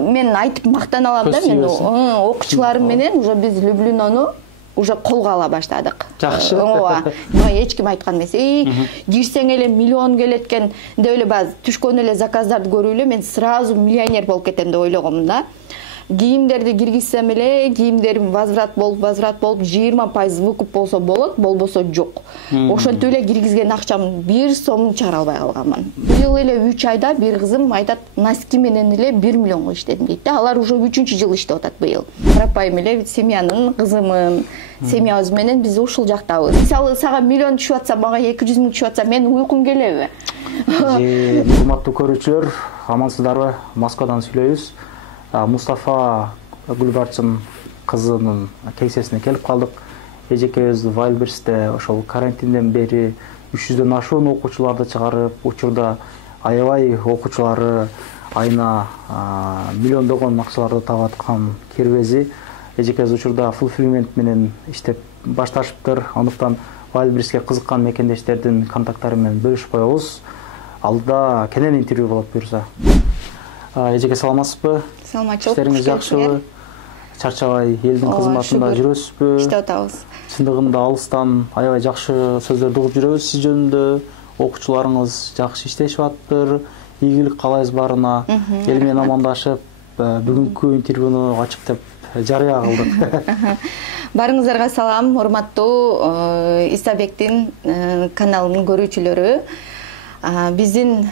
Мен айтып мактана алам да, мен окуучуларым менен уже биз Люблинону уже колго ала баштадык. Жакшы. Ооба. Мага эч ким айткан эмес. Кирсең эле миллион келет экен деп эле бааз түшкөн эле заказдарды көрүп эле мен сразу миллионер болуп кетем деп ойлогом да. Кийимдерди киргизсем эле, кийимдерим возврат болуп 20% выкуп болсо болот, болбосо жок. Ошентип эле киргизген акчамдын 1 сомун чыгара албай калганмын. Быйыл эле 3 айда бир кызым айтат, носки менен эле 1 миллионго иштедим дейт да. Алар уже 3-жыл иштеп атат быйыл. Карапайым эле семьянын кызымын, семьябыз менен биз ушул жактабыз. Мисалы сага миллион түшүп атса, мага 200 миң түшүп атса, мен уйкум келеби? Урматтуу көрүүчүлөр, амансыздарбы? Москвадан сүйлөйбүз. Мустафа Гүлбарчын кызынын кейсесине келип калдык. Эжекебиз Wildberries'те ошол карантинден бери 300дөн ашуун окуучуларды чыгарып, учурда аябай окуучулары айына миллиондогон акчаларды таап аткан кирбези. Эжекебиз учурда fulfillment менен иштеп башташыптыр. Андыктан Wildberries'ке кызыккан мекендештердин контакттары менен бөлүшүп коебуз. Алда кенен интервью болот буюрса. Эжеке саламатсызбы? Саламатчылык. Işleriniz жакшыбы? Чарчабай элдин кызматында жүрөсүзбү? Иштеп атабыз. Чындыгында алыстан аябай жакшы сөздөрдү угуп жүрөбүз сиз жөнүндө. Окуучуларыңыз жакшы иштешип атыптыр. Ийгилик каалайбыз баарына. Эл менен амандашып, бүгүнкү интервьюну ачык деп жарыя кылдык. Барыңыздарга салам, урматтуу Истабектин каналынын көрүүчүлөрү. Биздин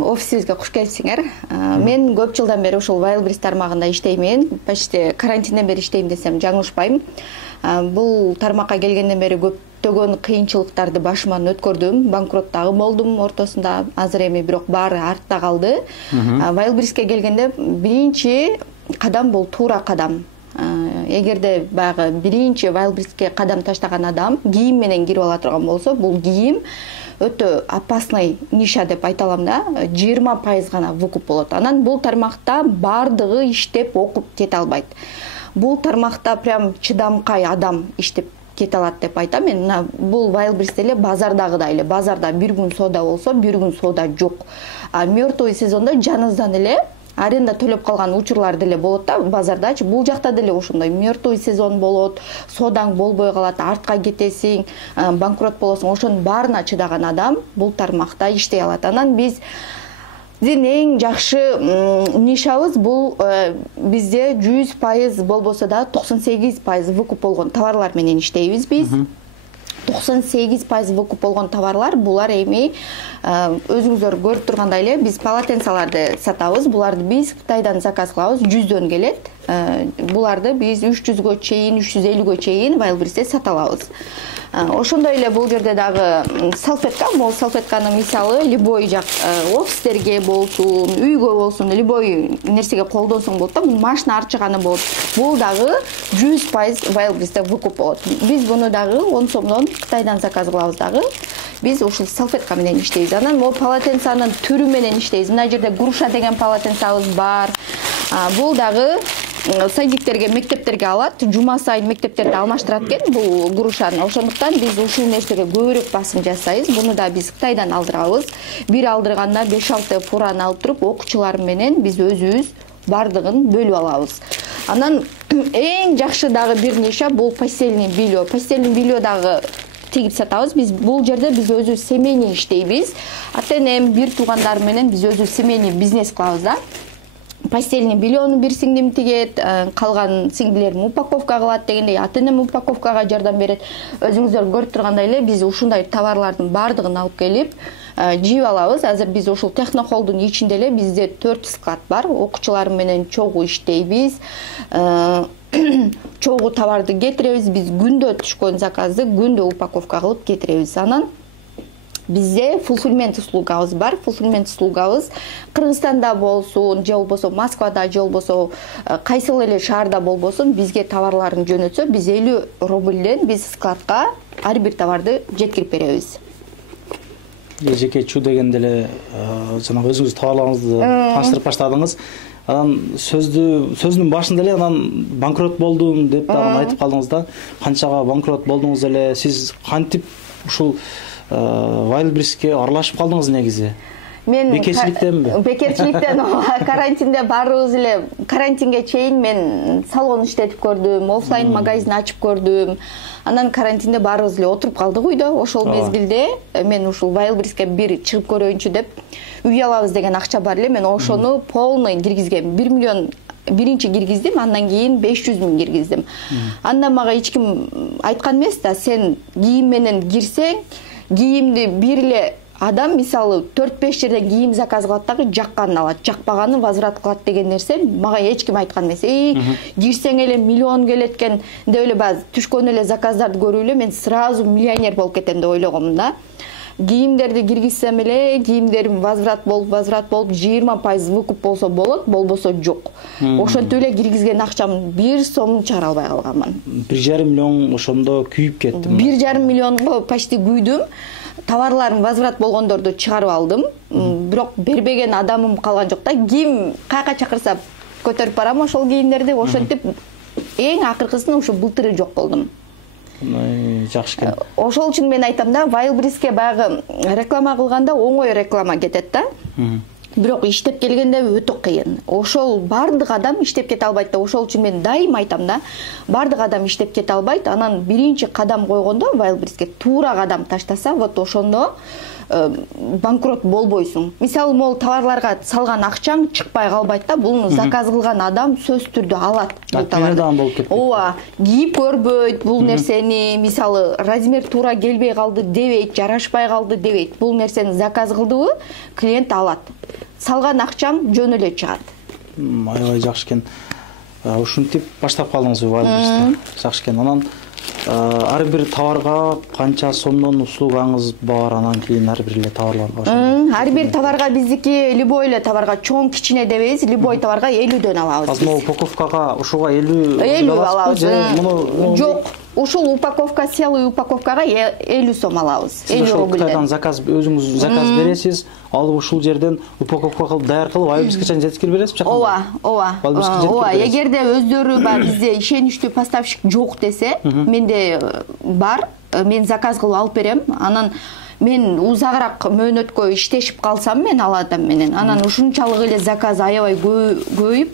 офисибизге куш келипсиңер. Мен көп жылдан бери ушул Wildberries тармагында иштеймин. Почти карантинден бери иштейм десем жаңылышпайм. Бул тармакка келгенден бери көптөгөн кыйынчылыктарды башыман өткөрдүм. Банкрот дагы болдум ортосунда. Азыр эми бирок баары артта калды. Wildberries'ке келгенде биринчи кадам бул туура кадам. Эгерде баягы биринчи Wildberries'ке кадам таштаган адам кийим менен кирип ала турган болсо, бул кийим өтө опасный ниша деп айта алам да. 20% гана выкуп болот. Анан бул тармакта бардыгы иштеп окуп кете албайт. Бул тармакта прям чыдамкай адам иштеп кете алат деп айтам. Мен бул Wildberries эле базардагыдай эле. Базарда бир күн соода болсо, бир күн соода жок. Мёртвый сезондо жаныңыздан эле аренда төлөп калган учурлар деле болот да базардачы. Бул жакта деле ошондой мёртвый сезон болот, соодаң болбой калат, артка кетесиң, банкрот болосуң. Ошонун баарына чыдаган адам бул тармакта иштей алат. Анан биздин эң жакшы нишабыз бул бизде 100% болбосо да 98% выкуп болгон товарлар менен иштейбиз биз. 98% выкуп болгон товарлар, булар эми өзүңүздөр көрүп тургандай эле биз полотенцаларды сатабыз. Буларды биз Кытайдан заказ кылабыз, 100дөн келет. Буларды биз 300гө чейин, 350гө чейин Wildberries'те сата алабыз. Ошондой эле бул жерде дагы салфетка, могу салфетканын мисалы любой жак офистерге болсун, үйгө болсун, любой нерсеге колдонсоң болот да, машина арчыганы болот. Бул дагы 100% Wildberries'те выкуп болот. Биз буну дагы 10 сомдон Кытайдан заказ кылабыз дагы. Биз ушул салфетка менен иштейбиз. Анан могу полотенцанын түрү менен иштейбиз. Мына жерде груша деген полотенцабыз бар. Бул дагы садиктерге, мектептерге алат. Жума сайын мектептерде алмаштырат экен бул грушаны. Ошондуктан биз ушул нерсеге көбүрөөк басым жасайбыз. Буну да биз Кытайдан алдырабыз. Бир алдырганда 5-6 фураны алып туруп, окуучулар менен биз өзүбүз бардыгын бөлүп алабыз. Анан эң жакшы дагы бир ниша бул постельный белье. Постельный белье дагы тигип сатабыз. Биз бул жерде биз өзүбүз семейный иштейбиз. Ата-энем, бир туугандар менен биз өзүбүз семейный бизнес кылабыз да. Постельный бельену бир сиңдим тигет, калган сиңдилерим упаковка кылат дегендей, ата-энем упаковкага жардам берет. Өзүңүздөр көрүп тургандай эле биз ушундай товарлардын бардыгын алып келип жийип алабыз. Азыр биз ушул технохолдун ичинде эле бизде 4 склад бар. Окуучулар менен чогуу иштейбиз. Чогуу товарды кетиребиз. Биз күндө түшкөн заказды күндө упаковка кылып кетиребиз. Анан бизде fulfillment услугабыз бар. Fulfillment услугабыз Кыргызстанда болсун, же болбосо Москвада, же болбосо кайсыл эле шаарда болбосун, бизге товарларын жөнөтсө, биз 50 рубльден биз складка ар бир товарды жеткирип беребиз. Эжеке чу дегенде эле жанагы өзүңүз товарларыңызды таныштырып баштадыңыз. Анан сөзүнүн башында эле анан банкрот болдум деп дагы айтып калдыңыз да. Канчага банкрот болдуңуз эле, сиз кантип ушул Wildberries'ке аралашып калдыңыз негизи? мен бекерчиликтенби? Бекерчиликтен. Карантинде баарыбыз эле карантинге чейин мен салон иштетип көрдүм, офлайн магазин ачып көрдүм. Анан карантинде баарыбыз эле отуруп калдык үйдө. Ошол мезгилде мен ушул Wildberriesке бир чыгып көрөйүнчү деп үй алабыз деген акча бар эле. Мен ошону полный киргизгем. 1 миллион биринчи киргиздим, андан кийин 500 миң киргиздим. Анда мага эч ким айткан эмес да, сен кийим менен кирсең, кийимди бир эле адам мисалы 4-5 жерден кийим заказ кылат дагы жакканын алат, жакпаганын возврат кылат деген нерсе мага эч ким айткан эмес. Кирсең эле миллион келет экен деп эле бааз түшкөн эле заказдарды көрүп эле мен сразу миллионер болуп кетем деп ойлогомун да. Кийимдерди киргизсем эле кийимдерим возврат болуп 20% выкуп болсо болот, болбосо жок. Ошентип эле киргизген акчамдын 1 сомун чыгара албай калганмын. 1,5 миллион ошондо күйүп кетти. 1,5 миллионго почти күйдүм. Товарларым возврат болгондорду чыгарып алдым. Бирок бербеген адамым калган жок да. Ким кайка чакырса көтөрүп барам ошол кийимдерди. Ошентип эң акыркысын ушу былтыры жок болдум. Жакшы экен. Ошол үчүн мен айтам да, Wildberriesке баягы реклама кылганда оңой реклама кетет да. Бирок иштеп келгенде өтө кыйын. Ошол бардык адам иштеп кете албайт да. Ошол үчүн мен дайым айтам да, бардык адам иштеп кете албайт. Анан биринчи кадам койгондо Wildberriesке туура кадам таштаса, вот ошондо банкрот болбойсуң. Мисалы, могул товарларга салган акчаң чыкпай калбайт да. Буну заказ кылган адам сөзсүз түрдө алат бул товарды. Ооба, кийип көрбөйт бул нерсени, мисалы, размер туура келбей калды дебейт, жарашпай калды дебейт. Бул нерсени заказ кылдыбы, клиент алат. Салган акчаң жөн эле чыгат. Аябай жакшы экен. Ушинтип баштап калдыңыз Wildberriesте. Жакшы экен. Анан ар бир товарга канча сомдон услугаңыз бар, анан кийин ар бир эле товарларга? Ар бир товарга биздики любой эле товарга чоң кичине дебейбиз, любой товарга 50дөн алабыз. Азыр могу упаковкага ушуга 50 алабыз. Жок, ушул упаковка, целый упаковкага 50 сом алабыз. 50 рубльден. Кытайдан заказ, өзүңүз заказ бересиз, алып ушул жерден упаковка кылып даяр кылып Wildberriesке чейин жеткирип бересизби? Ооба. Эгерде өздөрү бизде ишеничтүү поставщик жок десе, менде бар, мен заказ кылып алып берем. Анан мен узагыраак мөөнөткө иштешип калсам мен ал адам менен, анан ушунчалык эле заказ аябай көбөйүп,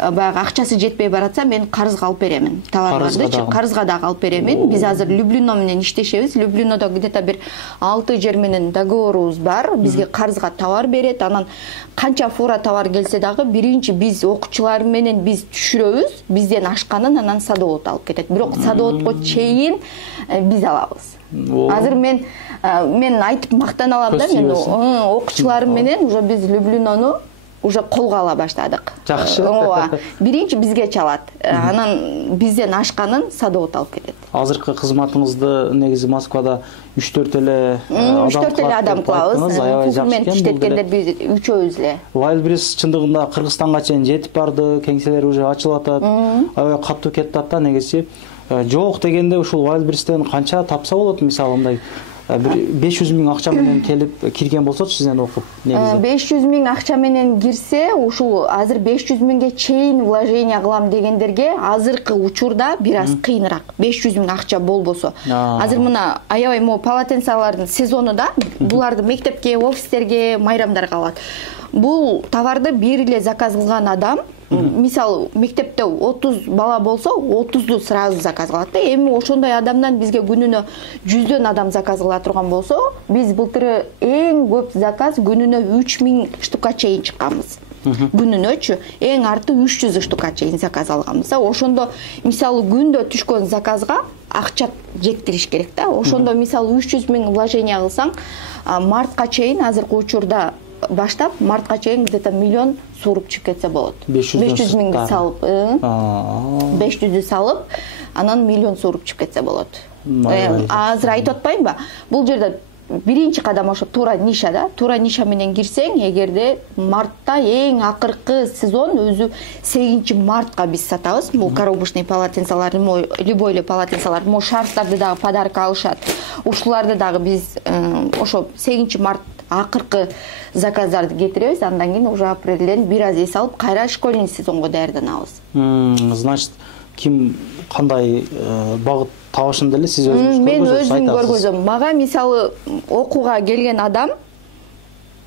баягы акчасы жетпей баратса, мен карызга алып беремин. Товарларды карызга дагы алып беремин. Биз азыр Люблино менен иштешебиз. Люблинодо где-то бир 6 жер менен договорубуз бар. Бизге карызга товар берет. Анан канча фура товар келсе дагы биринчи биз окуучулар менен биз түшүрөбүз. Бизден ашканын анан садовод алып кетет. Бирок садоводго чейин биз алабыз. Азыр мен айтып мактана алам да, мен окуучуларым менен уже биз Люблинону уже колго ала баштадык. Жакшы. Ооба. Биринчи бизге чалат. Анан бизден ашканын садовод алып кетет. Азыркы кызматыңызды негизи Москвада 3-4 эле адам кылабыз. Аябай жакшы экен. Иштеткендер биз үчөөбүз эле. Wildberries чындыгында Кыргызстанга чейин жетип барды, кеңселер уже ачылып атат. Аябай катуу кетип атат да негизи. Жок дегенде ушул Wildberries'тен канча тапса болот, мисалы мындай 500 миң акча менен келип кирген болсочу сизден окуп негизи? 500 миң акча менен кирсе, ушул азыр 500 миңге чейин вложение кылам дегендерге азыркы учурда бир аз кыйыныраак. 500 миң акча болбосо. Азыр мына аябай полотенцалардын сезону да, буларды мектепке, офистерге, майрамдарга алат. Бул товарды бир эле заказ кылган адам, мисалы, мектепте 30 бала болсо, 30ду сразу заказ кылат да. Эми ошондой адамдан бизге күнүнө 100дөн адам заказ кыла турган болсо, биз былтыры эң көп заказ күнүнө 3000 штука чейин чыкканбыз. Күнүнөчү эң арты 300 штука чейин заказ алганбыз. Ошондо мисалы күндө түшкөн заказга акча жектириш керек да. Ошондо мисалы 300 миң вложение кылсаң, мартка чейин азыркы учурда баштап мартка чейин где-то миллион сууруп чыгып кетсе болот. 500 миңди салып, 500дү салып, анан миллион сууруп чыгып кетсе болот. Азыр айтып атпаймынбы? Бул жерде биринчи кадам ошо туура ниша да. Туура ниша менен кирсең, эгерде мартта эң акыркы сезон өзү 8 мартка биз сатабыз. Бул коробочный полотенцалар, любой эле полотенцалар, шарфтарды дагы подарка алышат. Ушуларды дагы биз ошо 8 март акыркы заказдарды кетиребиз, андан кийин уже апрелден бир аз эс алып, кайра школьный сезонго даярданабыз. Значит, ким кандай багыт табышында эле сиз өзүңүз көргөзөсүз? Мен өзүм көргөзөм. Мага мисалы окууга келген адам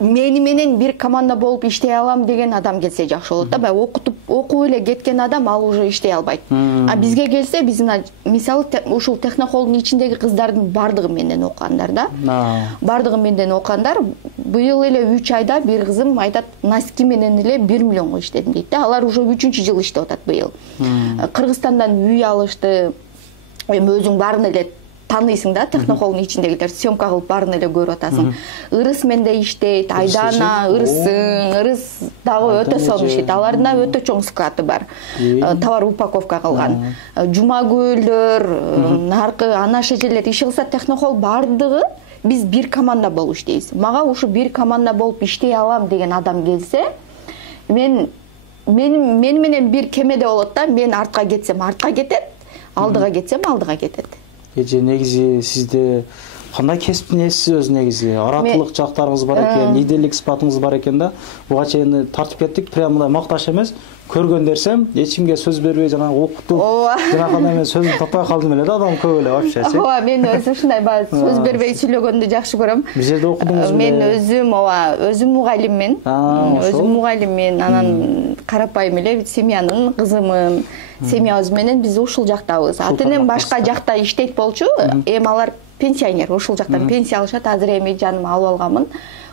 мени менен бир команда болуп иштей алам деген адам келсе жакшы болот да. Баягы окуп эле кеткен адам ал уже иштей албайт. А бизге келсе биз мисалы ушул технохолдун ичиндеги кыздардын бардыгы менден окугандар да. Бардыгы менден окугандар. Быйыл эле 3 айда бир кызым айтат, носки менен эле 1 миллионго иштедим дейт да. Алар уже 3-жыл иштеп атат быйыл. Кыргызстандан үй алышты. Эми өзүң баарын эле таныйсың да, технохолдун ичиндегилер съемка кылып баарын эле көрүп атасың. Ырыс менде иштейт, Айдана, Ырыс дагы өтө сонун иштейт. Алардын да өтө чоң склады бар. Товар упаковка кылган. Жумагүлдөр, наркы ана шежелер иши кылса технохол бардыгы биз бир команда болуп иштейбиз. Мага ушу бир команда болуп иштей алам деген адам келсе, мен менен бир кемеде болот да, мен артка кетсем артка кетет, алдыга кетсем алдыга кетет. Эже негизи сизде кандай кесиптин ээсисиз өзү негизи? Аратылык жактарыңыз бар экен, лидерлик сыпатыңыз бар экен да. Буга чейин тартып кеттик, прям мындай макташ эмес. Көргөн дерсем, эч кимге сөз бербей жанагы окутуп, жанагы мен сөзүн таппай калдым эле да, адам көп эле вообще. Ооба, мен өзүм ушундай баары сөз бербей сүйлөгөндү жакшы көрөм. Бир жерде окудуңузбу? Мен өзүм мугалиммин. Өзүм мугалиммин, анан карапайым эле семьянын кызымын. Семьябыз менен биз ушул жактабыз. Ата-энем башка жакта иштейт болчу, эми алар пенсионер, ушул жактан пенсия алышат. Азыр эми жаныма алып алганмын.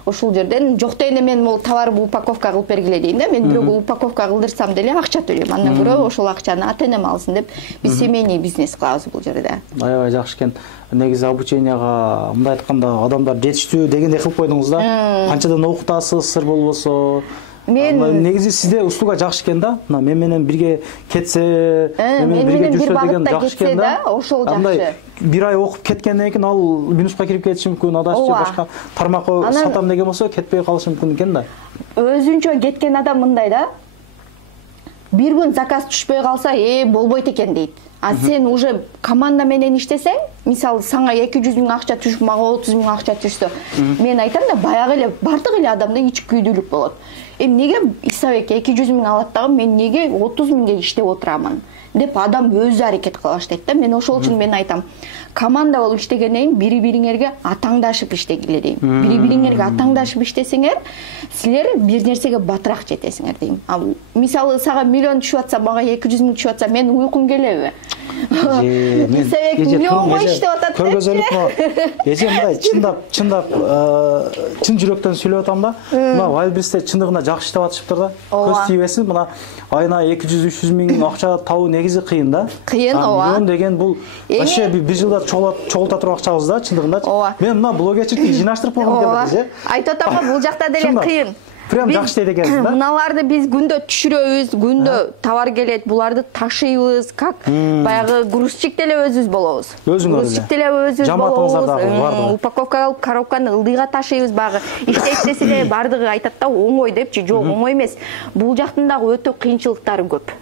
Ушул жерден жок дегенде мен бул товарды упаковка кылып бергиле дейм да. Мен бирөөгө упаковка кылдырсам деле акча төлөйм. Андан көрө ошол акчаны ата-энем алсын деп биз семейный бизнес кылабыз бул жерде. Аябай жакшы экен. Негизи обученияга мындай айтканда адамдар жетиштүү дегендей кылып койдуңуз да. Канчадан окутасыз, сыр болбосо? Мен негизи сизде услуга жакшы экен да. Мен менен бирге кетсе, мен менен бирге жүрсө деген жакшы экен да. Ошол жакшы. Бир ай окуп кеткенден кийин ал минуска кирип кетиши мүмкүн, адашчы башка тармакка сатам деген болсо кетпей калышы мүмкүн экен да. Өзүнчө кеткен адам мындай да. Бир күн заказ түшпөй калса, болбойт экен дейт. А сен уже команда менен иштесең, мисалы сага 200 000 акча түшүп, мага 30 000 акча түшсө, мен айтам да, баягы эле бардык эле адамда ич күйдүлүк болот. Эми неге Исабек 200 000 алат дагы, мен неге 30 000ге иштеп отурамын деп адам өзү аракет кыла баштайт да. Мен ошол үчүн мен айтам, команда болуп иштегенден кийин бири-бириңерге атаңдашып иштегиле дейм. Бири-бириңерге атаңдашып иштесеңер, силер бир нерсеге батыраак жетесиңер дейм. Мисалы сага миллион түшүп атса, мага 200 000 түшүп атса, мен уйкум келеби? Исабек миллионго иштеп атат. Көргөзөлүк эже мындай чындап чын жүрөктөн сүйлөп атам да. Мына Вайлбристе чындыгында жакшы иштеп атышыптыр да. Көз тийбесин, мына айына 200-300 000 акча табуу негизи кыйын да. Кыйын, ооба. Миллион деген бул вообще бир жылда чогулта турган акчабыз да, чындыгында. Мен мына блогерчиликти жыйнаштырып койгум келди эже. Айтып атам го, бул жакта деле кыйын. Прям жакшы иштейт экенсиз да. Мыналарды биз күндө түшүрөбүз, күндө товар келет, буларды ташыйбыз, как баягы грузчик деле өзүбүз болобуз. Грузчик деле өзүбүз болобуз. Упаковка алып, коробканы ылдыйга ташыйбыз, баягы иштейт десе бардыгы айтат да, оңой депчи. Жок, оңой эмес. Бул жактын дагы өтө кыйынчылыктары көп.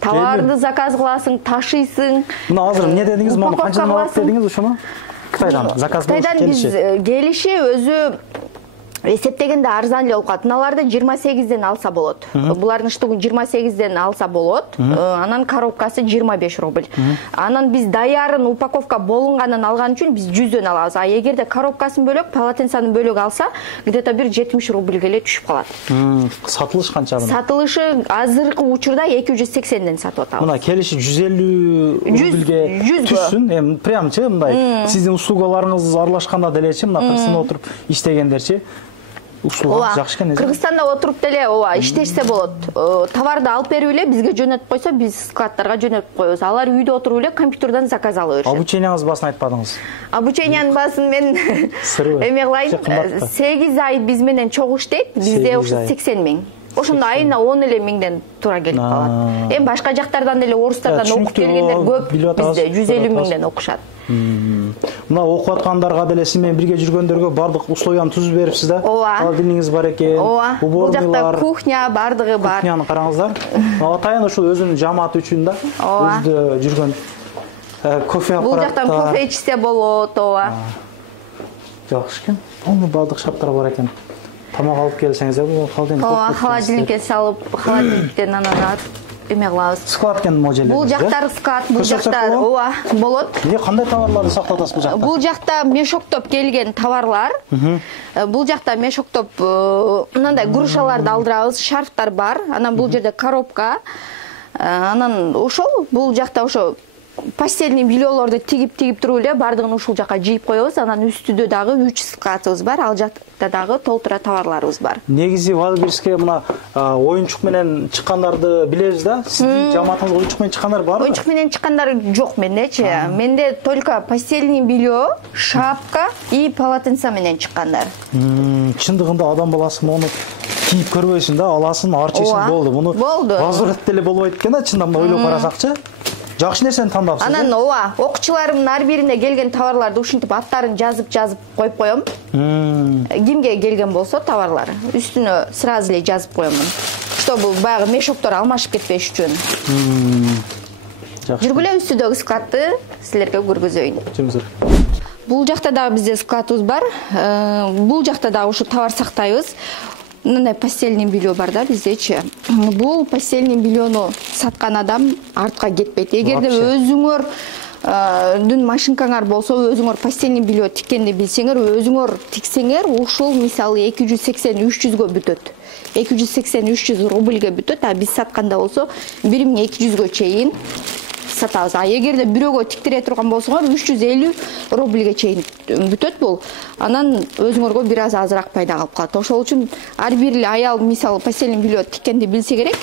Товарды заказ кыласың, ташыйсың. Мына азыр эмне дедиңиз, муну канчадан алат дедиңиз ушуну? Кытайдан заказ келиши. Кытайдан биз келиши өзү эсептегенде арзан эле болуп калат. Мыналарды 28ден алса болот. Булардын штугун 28ден алса болот. Анан коробкасы 25 рубль. Анан биз даярын упаковка болунганын алган үчүн биз 100дөн алабыз. А эгерде коробкасын бөлөк, полотенцаны бөлөк алса, где-то бир 70 рубльге эле түшүп калат. Сатылыш канча мына? Сатылышы азыркы учурда 280ден сатып атабыз. Мына келиши 150 рубльге түшсүн. Эми прямчы мындай сиздин услугаларыңыз аралашканда делечи, мына Кыргызстанда отуруп иштегендерчи услуга жакшы экен. Кыргызстанда отуруп деле иштешсе болот. Товарды алып берип эле бизге жөнөтүп койсо, биз складтарга жөнөтүп коебуз. Алар үйдө отуруп эле компьютерден заказ алып беришет. Обучениянын баасын айтпадыңыз. Обучениянын баасын мен эме кылайын. 8 ай биз менен чогуу иштейт. Бизде ошо 80 000. Ошондо айына 10 эле миңден туура келип калат. Эми башка жактардан эле орустардан окуп келгендер көп. Бизде 150 000ден окушат. Мына окуп аткандарга деле сиз менен бирге жүргөндөргө бардык условияны түзүп берипсиз да. Холодильниңиз бар экен. Бул жакта кухня бардыгы бар. Кухняны караңыздар. Атайын ушул өзүнүн жамааты үчүн да. Өзүдө жүргөн кофе аппараты. Бул жактан кофе ичсе болот, Жакшы экен. Полный бардык шарттар бар экен. Тамак алып келсеңиз бул холодильник. Холодильникке салып, холодильниктен анан эме кылабыз. Склад экен можелер. Бул жактар склад, бул жакта ооба болот. Эмне кандай товарларды сактатасыз бул жакта? Бул жакта мешоктоп келген товарлар. Бул жакта мешоктоп мындай грушаларды алдырабыз, шарфтар бар. Анан бул жерде коробка. Анан ошол бул жакта ошо постельный бельелорду тигип туруп эле бардыгын ушул жака жыйып коебуз. Анан үстүдө дагы 3 складыбыз бар. Ал жакта дагы толтура товарларыбыз бар. Негизи Wildberriesке мына оюнчук менен чыккандарды билебиз да. Сиздин жамаатыңызга оюнчук менен чыккандар барбы? Оюнчук менен чыккандар жок мендечи. Менде только постельный белье, шапка и полотенце менен чыккандар. Чындыгында адам баласы муну кийип көрбөйсүң да, аласың, арчыйсың, болду. Муну возврат деле болбойт экен да, чындап ойлоп карасакчы. Жакшы нерсени тандапсыз. Анан окуучуларымдын ар бирине келген товарларды ушинтип аттарын жазып коюп коем. Кимге келген болсо товарлар үстүнө сразу эле жазып коемун. Чтобы баягы мешоктор алмашып кетпеш үчүн. Жакшы. Жүргүлө үстүдөгү складты силерге көргөзөйүн. Жумсур. Бул жакта дагы бизде складыбыз бар. Бул жакта дагы ушу товар сактайбыз. Мындай постельный белье бар да биздечи. Бул постельный бельену саткан адам артка кетпейт. Эгерде өзүңөр дүн машинкаңар болсо, өзүңөр постельный белье тиккенди билсеңер, өзүңөр тиксеңер, ушул мисалы 280-300гө бүтөт. 280-300 рубльге бүтөт, а биз сатканда болсо 1200гө чейин сатабыз. А эгерде бирөөгө тиктире турган болсоңор 350 рубльге чейин бүтөт бул. Анан өзүңөргө бир аз азыраак пайда калып калат. Ошол үчүн ар бир аял мисалы постельный белье тиккенди билсе керек.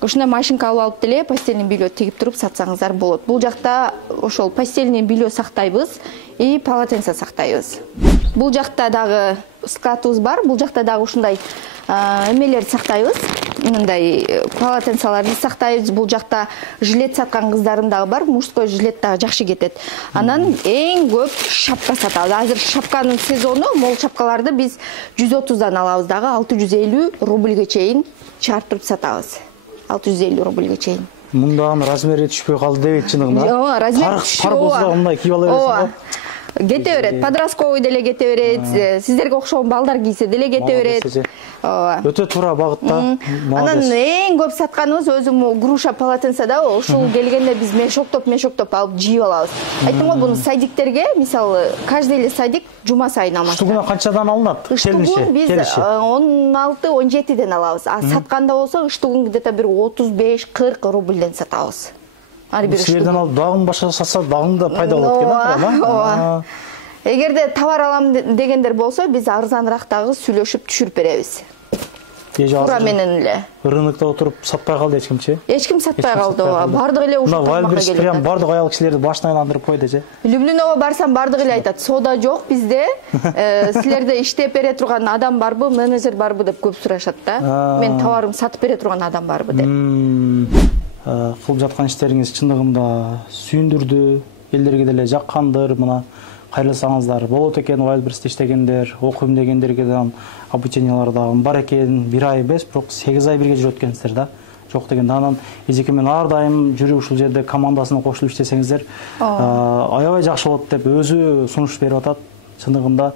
Ушундай машинка алып деле постельный белье тигип туруп сатсаңыздар болот. Бул жакта ошол постельный белье сактайбыз и полотенце сактайбыз. Бул жакта дагы складыбыз бар. Бул жакта дагы ушундай эмелерди сактайбыз. Мындай полотенцаларды сактайбыз. Бул жакта жилет саткан кыздарым дагы бар. Мужской жилет дагы жакшы кетет. Анан эң көп шапка сатабыз. Азыр шапканын сезону, мол шапкаларды биз 130дан алабыз дагы 650 рубльге чейин чыгарып туруп сатабыз. 650 рубльге чейин. Мындагы размери түшпөй калды дебейт чыныгында. Ооба, размер пар болсо мындай кийип ала бересиң да. Кете берет, подростковый деле кете берет, сиздерге окшогон балдар кийсе деле кете берет. Өтө туура багытта. Анан эң көп сатканыбыз өзүм груша полотенце да, ушул келгенде биз мешоктоп алып жыйып алабыз. Айттым го, буну садиктерге, мисалы, каждый эле садик жума сайын алмашат. Штугуна канчадан алынат? Штугун биз 16-17ден алабыз. А сатканда болсо штугун где-то бир 35-40 рубльден сатабыз. Силерден алып дагы башка сатса дагы да пайда болот экен да. Эгерде товар алам дегендер болсо, биз арзаныраак дагы сүйлөшүп түшүрүп беребиз. Туура менен эле. Рынокто отуруп сатпай калды эч кимчи? Эч ким сатпай калды. Бардыгы эле ушул тармакка келет. Прям бардык аял кишилерди башынан айландырып койду. Люблиноого барсам бардыгы эле айтат, сода жок bizde. Силерде иштеп бере турган адам барбы, менеджер барбы деп көп сурашат да. Мен товарымды сатып бере турган адам барбы деп. Кылып жаткан иштериңиз чындыгында сүйүндүрдү, элдерге деле жаккандыр. Мына кайрылсаңыздар болот экен, Wildberriesте иштегендер, окуйм дегендерге да обучениялар да бар экен. 1 ай эмес, бирок 8 ай бирге жүрөт экенсиздер да. Жок дегенде анан эжеке менен ар дайым жүрүп ушул жерде командасына кошулуп иштесеңиздер, аябай жакшы болот деп өзү сунуш берип атат. Чындыгында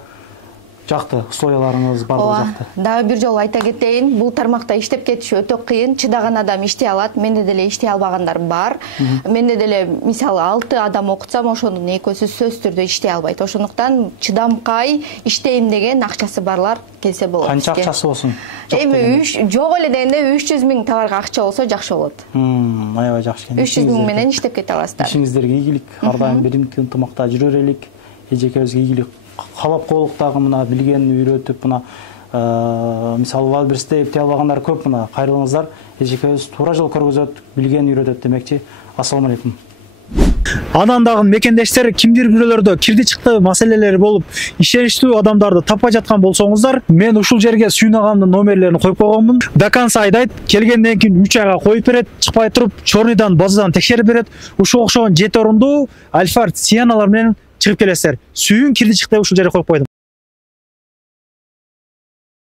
жакты условияларыңыз бардыгы жакты. Дагы бир жолу айта кетейин, бул тармакта иштеп кетиш өтө кыйын. Чыдаган адам иштей алат, менде деле иштей албагандар бар. Менде деле мисалы 6 адам окутсам, ошонун экөөсү сөзсүз түрдө иштей албайт. Ошондуктан чыдамкай иштейм деген акчасы барлар келсе болот. Канча акчасы болсун? Эми жок эле дегенде 300 000 товарга акча болсо жакшы болот. Аябай жакшы экен. 300 000 менен иштеп кете аласыздар. Ишиңиздерге ийгилик, ар дайым биримдик ынтымакта жүрө берелик. Эжекебизге ийгилик. Калап койлуктагы мына билген үйрөтүп, мына мисалы Wildberriesте иштей албагандар көп, мына кайрылыңыздар. Эжекебиз туура жол көргөзөт, билген үйрөтөт демекчи. Ассаламу алейкум. Анан дагы мекендештер кимдир бирөөлөрдө кирди чыкты маселелери болуп, ишеништүү адамдарды таппай жаткан болсоңуздар, мен ушул жерге Сүйүн агамдын номерлерин коюп койгонмун. До конца айдайт, келгенден кийин 3 айга коюп берет, чыкпай туруп, чорныйдан базадан текшерип берет. Ушул окшогон 7 орундуу Альфард Сиеналар менен чыгып келесиздер. Сүйүн кирди чыкты ушул жерге коюп койдум.